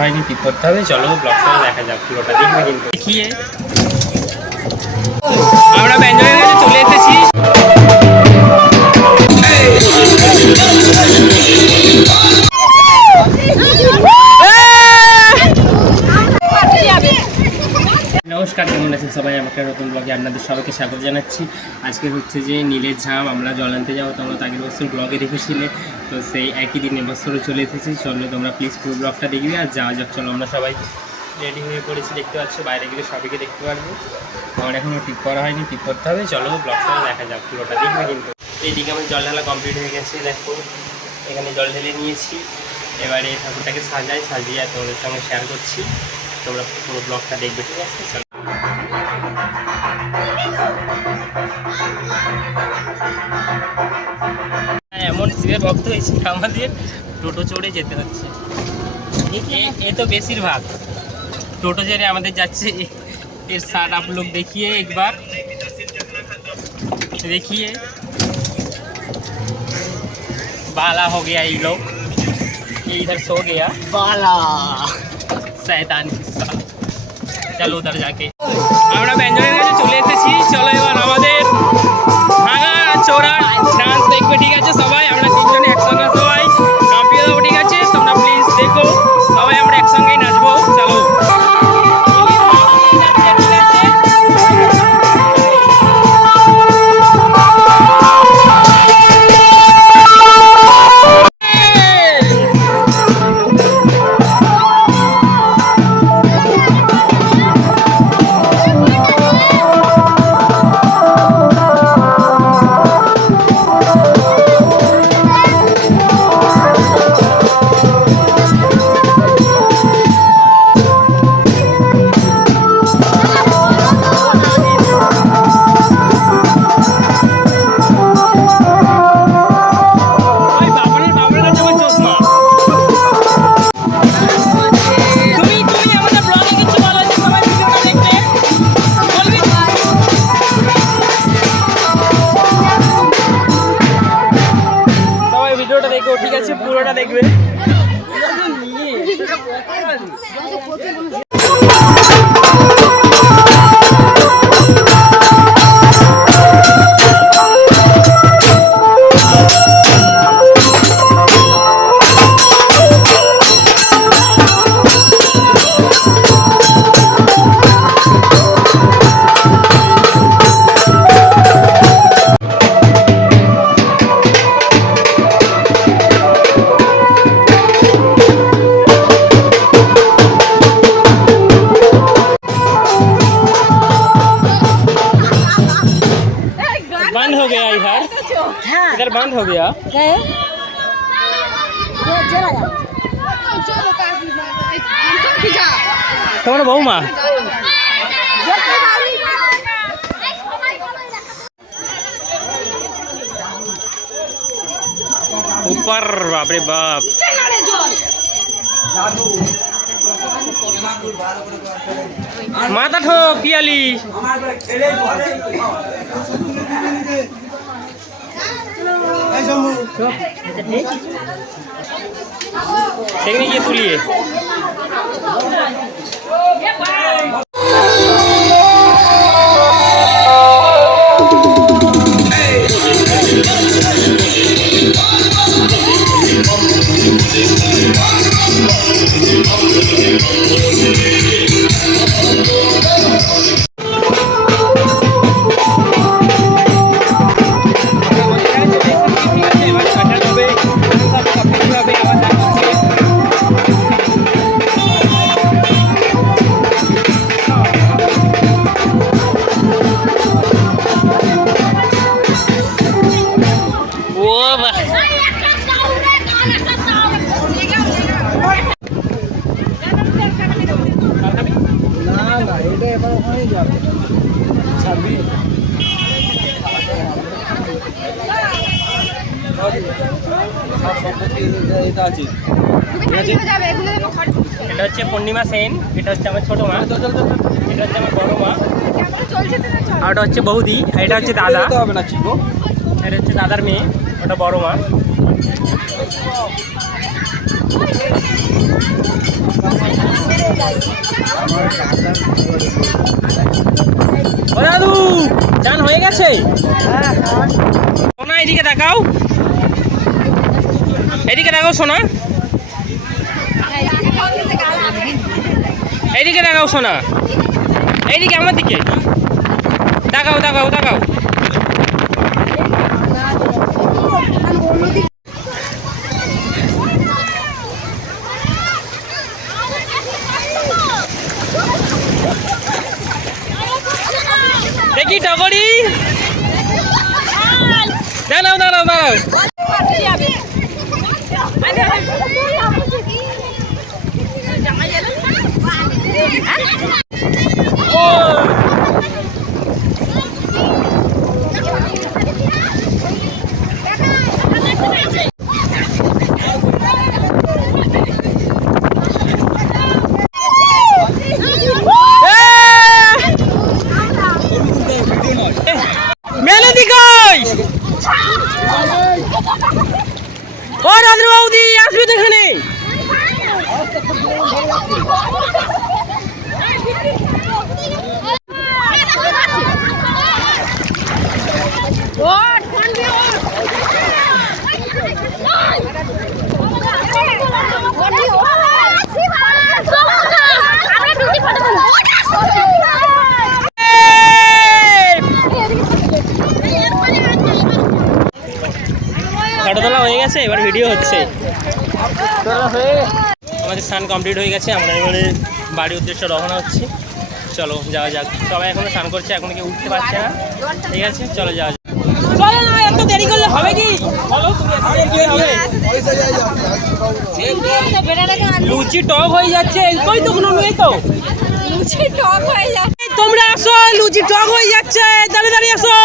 হয়নি ঠিক করতে হবে। চলো ব্লগটা দেখা যাক, পুরোটা দেখবে কিন্তু। দেখিয়ে আমরা ব্যঞ্জনের কাছে চলে এসেছি। নমস্কার, কেমন আছেন সবাই? আমাকে নতুন ব্লগে আপনাদের সবাইকে স্বাগত জানাচ্ছি। আজকে হচ্ছে যে নীলের ঝাম, আমরা জল আনতে যাবো। তোমরা তো আগের বছর ব্লগে দেখেছিলে, তো সেই একই দিন এবছরও চলে এসেছি। চলো তোমরা প্লিজ পুরো ব্লগটা দেখবে আর যাওয়া যাক। চলো আমরা সবাই রেডি হয়ে পড়েছি, দেখতে পাচ্ছ। বাইরে গেলে সবাইকে দেখতে পারবো। আমার এখনও ঠিক করা হয়নি, ঠিক করতে হবে। চলো ব্লগটা দেখা যাক, পুরোটা দেখবে কিন্তু। এইদিকে আমার জল ঢালা কমপ্লিট হয়ে গেছে, দেখো এখানে জল ঢেলে নিয়েছি। এবারে ঠাকুরটাকে সাজিয়ে তোমাদের সঙ্গে শেয়ার করছি। তোমরা পুরো ব্লগটা দেখবে, ঠিক আছে? চলো। এমন শিবের ভক্ত হয়েছে আমাদের টোটো চড়ে যেতে হচ্ছে। এ তো বেশিরভাগ টোটো চড়ে আমাদের যাচ্ছে। এর साथ आप लोग देखिए, एक बार देखिए, बाला हो गया ये लोग, ये इधर सो गया बाला शैतान किस्सा। चलो उधर जाके আমরা ব্যঞ্জনের কাছে চলে এসেছি। চলো এবার আমাদের ভাঙা চোরা ডান্স দেখবে, ঠিক আছে? সবাই আমরা তিনজনে একসঙ্গে সবাই কাঁপিয়ে দেবো, ঠিক আছে? তোমরা প্লিজ দেখো, সবাই আমরা একসঙ্গেই নাচবো। চলো। ভিডিওটা দেখো, ঠিক আছে? পুরোটা দেখবে। बंद हो गया इधर बंद हो गया। तुम्हारा बहू माँ ऊपर, बाप रे बाप। माथा ठो पियाली ठीक नहीं, ये तुलिए। এটা হচ্ছে পূর্ণিমা সেন, এটা হচ্ছে আমার ছোট মা, এটা হচ্ছে আমার বড় মা, আর এটা হচ্ছে বৌদি, এটা হচ্ছে দাদা, এটা হচ্ছে দাদার মেয়ে, ওটা বড় মা। ও দাদু চান হয়ে গেছে? সোনা এদিকে দেখাও, এদিকে দেখাও সোনা, এইদিকে দেখাও সোনা, এইদিকে আমার দিকে দেখাও দেখাও দেখাও। দেখি টগরি, দাঁড়াও দাঁড়াও দাঁড়াও। মেলাদি কই? ও রাধু বৌদি আসবে তো এখানে। ফটো তোলা হয়ে গেছে, এবার ভিডিও হচ্ছে। আমাদের স্নান কমপ্লিট হয়ে গেছে, আমরা এবারে বাড়ির উদ্দেশ্যে রওনা হচ্ছি। চলো যাওয়া যাক। সবাই এখনো স্নান করছে, এখন কেউ উঠতে পারছে না। ঠিক আছে চলো যাওয়া যাক। চলো না, এত দেরি করলে হবে কি? বলো লুচি টক হয়ে যাচ্ছে, কই তো কোনো নেই তো। লুচি টক হয়ে যাচ্ছে, তোমরা আসো, লুচি টক হয়ে যাচ্ছে, দাঁড়িয়ে দাঁড়িয়ে আসো।